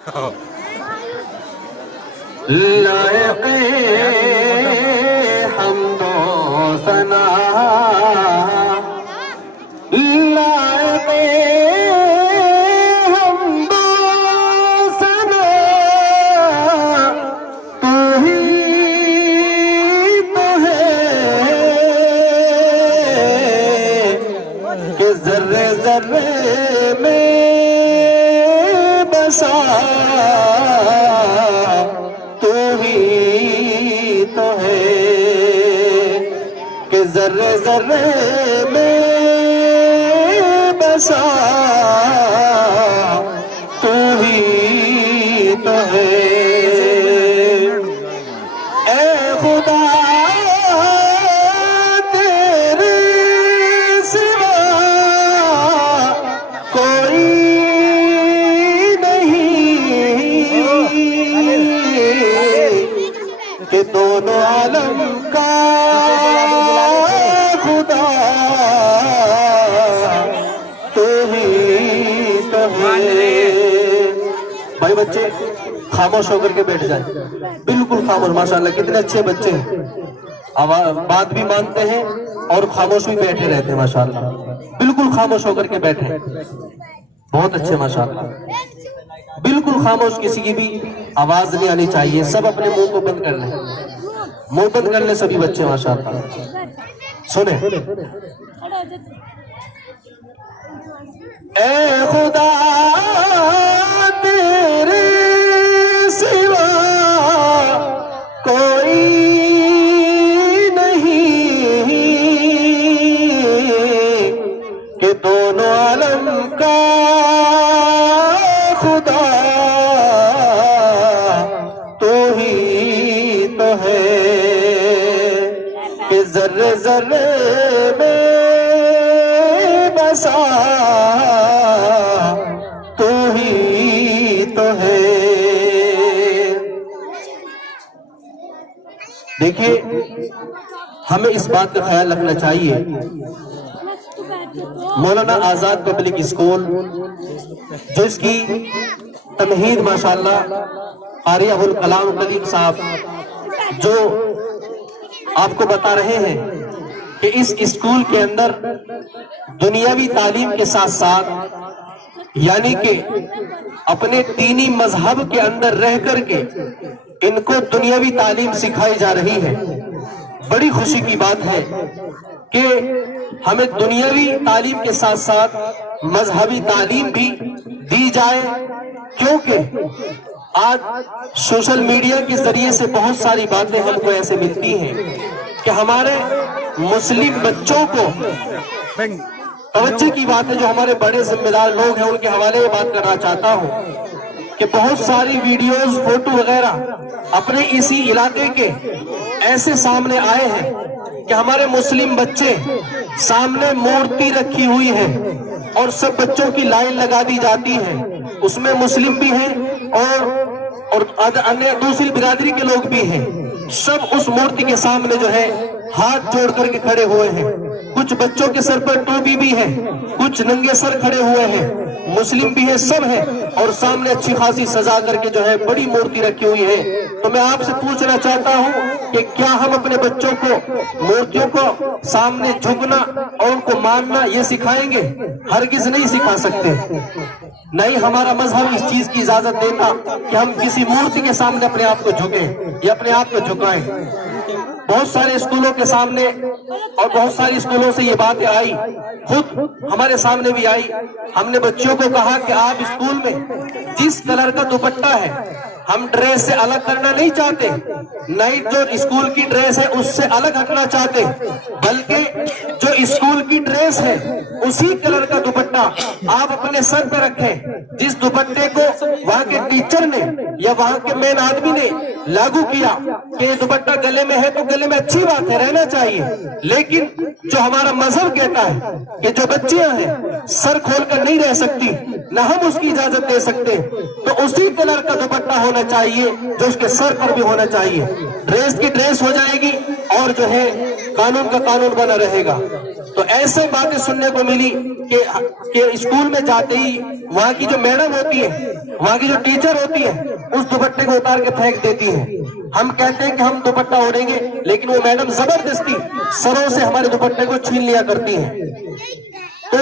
لائق حمد و ثنا لائق حمد و ثنا تو ہی تو ہے کہ ذرے ذرے میں بسا ذرے ذرے میں بسا تو ہی تو ہے اے خدا تیرے سوا کوئی نہیں کہ دونوں عالم کا بھائی بچے خاموش ہو کر کے بیٹھ جائیں، بالکل خاموش. ماشاءاللہ کتنے اچھے بچے ہیں، بات بھی مانتے ہیں اور خاموش بھی بیٹھے رہتے ہیں. ماشاءاللہ بالکل خاموش ہو کر کے بیٹھے، بہت اچھے. ماشاءاللہ بالکل خاموش، کسی کی بھی آواز نہیں آنی چاہیے. سب اپنے منہ کو بند کر لیں، منہ بند کر لیں سبھی بچے. ماشاءاللہ سنیں. اے خدا تیرے سوا کوئی نہیں کہ دونوں عالم کا خدا تو ہی تو ہے کہ ذرے ذرے میں بسا تو ہی تو ہے. دیکھیے ہمیں اس بات کا خیال رکھنا چاہیے. مولانا آزاد پبلک اسکول جو اس کی تمہید ماشاءاللہ قاری ابوالکلام کلیم صاحب جو آپ کو بتا رہے ہیں کہ اس اسکول کے اندر دنیاوی تعلیم کے ساتھ ساتھ یعنی کہ اپنے دینی مذہب کے اندر رہ کر کے ان کو دنیاوی تعلیم سکھائی جا رہی ہے. بڑی خوشی کی بات ہے کہ ہمیں دنیاوی تعلیم کے ساتھ ساتھ مذہبی تعلیم بھی دی جائے، کیونکہ آج سوشل میڈیا کے ذریعے سے بہت ساری باتیں ہم کو ایسے ملتی ہیں کہ ہمارے مسلم بچوں کو توجہ کی بات ہے. جو ہمارے بڑے ذمہ دار لوگ ہیں ان کے حوالے یہ بات کرنا چاہتا ہوں کہ بہت ساری ویڈیوز فوٹو وغیرہ اپنے اسی علاقے کے ایسے سامنے آئے ہیں کہ ہمارے مسلم بچے سامنے مورتی رکھی ہوئی ہے اور سب بچوں کی لائن لگا دی جاتی ہے. اس میں مسلم بھی ہیں اور دوسری برادری کے لوگ بھی ہیں. سب اس مورتی کے سامنے جو ہے ہاتھ جوڑ کر کے کھڑے ہوئے ہیں. کچھ بچوں کے سر پر ٹوپی بھی ہے، کچھ ننگے سر کھڑے ہوئے ہیں، مسلم بھی ہیں، سب ہیں، اور سامنے اچھی خاصی سجا کر کے جو ہے بڑی مورتی رکھی ہوئی ہے. تو میں آپ سے پوچھنا چاہتا ہوں کہ کیا ہم اپنے بچوں کو مورتیوں کو سامنے جھکنا اور ان کو ماننا یہ سکھائیں گے؟ ہرگز نہیں سکھا سکتے. نہیں ہمارا مذہب اس چیز کی اجازت دیتا کہ ہم کسی مورتی کے سامنے اپنے آپ کو جھکیں یا اپنے آپ کو جھکائیں. بہت سارے اسکولوں کے سامنے اور بہت ساری اسکولوں سے یہ باتیں آئی، خود ہمارے سامنے بھی آئی. ہم نے بچوں کو کہا کہ آپ اسکول میں جس کلر کا دوپٹہ ہے ہم ڈریس سے الگ کرنا نہیں چاہتے، نہیں جو اسکول کی ڈریس ہے اس سے الگ ہٹنا چاہتے، بلکہ جو اسکول کی ڈریس ہے اسی کلر کا دوپٹہ آپ اپنے سر پہ رکھیں. جس دوپٹے کو وہاں کے ٹیچر نے یا وہاں کے مین آدمی نے لاگو کیا کہ یہ دوپٹہ گلے میں ہے تو گلے میں اچھی بات ہے، رہنا چاہیے، لیکن جو ہمارا مذہب کہتا ہے کہ جو بچیاں ہیں سر کھول کر نہیں رہ سکتی، نہ ہم اس کی اجازت دے سکتے، تو اسی کلر کا دوپٹہ ہونا چاہیے جو اس کے سر پر بھی ہونا چاہیے. ڈریس کی ڈریس ہو جائے گی اور جو ہے قانون کا قانون بنا رہے گا. تو تو ایسے باتیں سننے کو ملی کہ اسکول میں جاتے ہی وہاں کی جو میڈم ہوتی ہے، وہاں کی جو ٹیچر ہوتی ہے، اس دوپٹے کو اتار کے پھینک دیتی ہے۔ ہم کہتے ہیں کہ ہم دوپٹہ اوڑھیں گے، لیکن وہ میڈم زبردستی سروں سے ہمارے دوپٹے کو چھین لیا کرتی ہیں۔ تو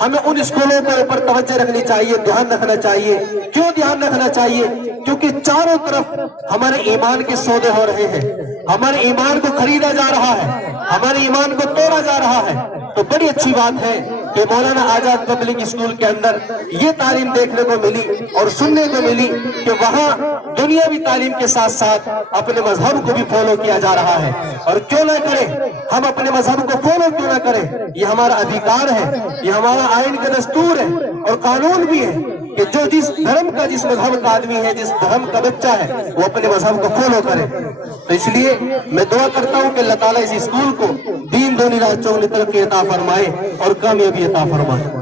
ہمیں ان اسکولوں کے اوپر توجہ رکھنی چاہیے، دھیان رکھنا چاہیے۔ کیوں دھیان رکھنا چاہیے؟ کیونکہ چاروں طرف ہمارے ایمان کے سودے ہو رہے ہیں، ہمارے ایمان کو خریدا جا رہا ہے، ہمارے ایمان کو توڑا جا رہا ہے۔ تو بڑی اچھی بات ہے کہ مولانا آزاد پبلک اسکول کے اندر یہ تعلیم دیکھنے کو ملی اور سننے کو ملی کہ وہاں دنیاوی تعلیم کے ساتھ ساتھ اپنے مذہب کو بھی فالو کیا جا رہا ہے۔ اور کیوں نہ کریں، ہم اپنے مذہب کو فالو کیوں نہ کریں؟ یہ ہمارا ادھیکار ہے، یہ ہمارا آئین کا دستور ہے اور قانون بھی ہے کہ جو جس دھرم کا، جس مذہب کا آدمی ہے، جس دھرم کا بچہ ہے، وہ اپنے مذہب کو فالو کرے۔ تو اس لیے میں دعا کرتا ہوں کہ اللہ تعالیٰ اس اسکول کو دین دونی رات چوگنی ترقی عطا فرمائے اور کامیابی عطا فرمائے۔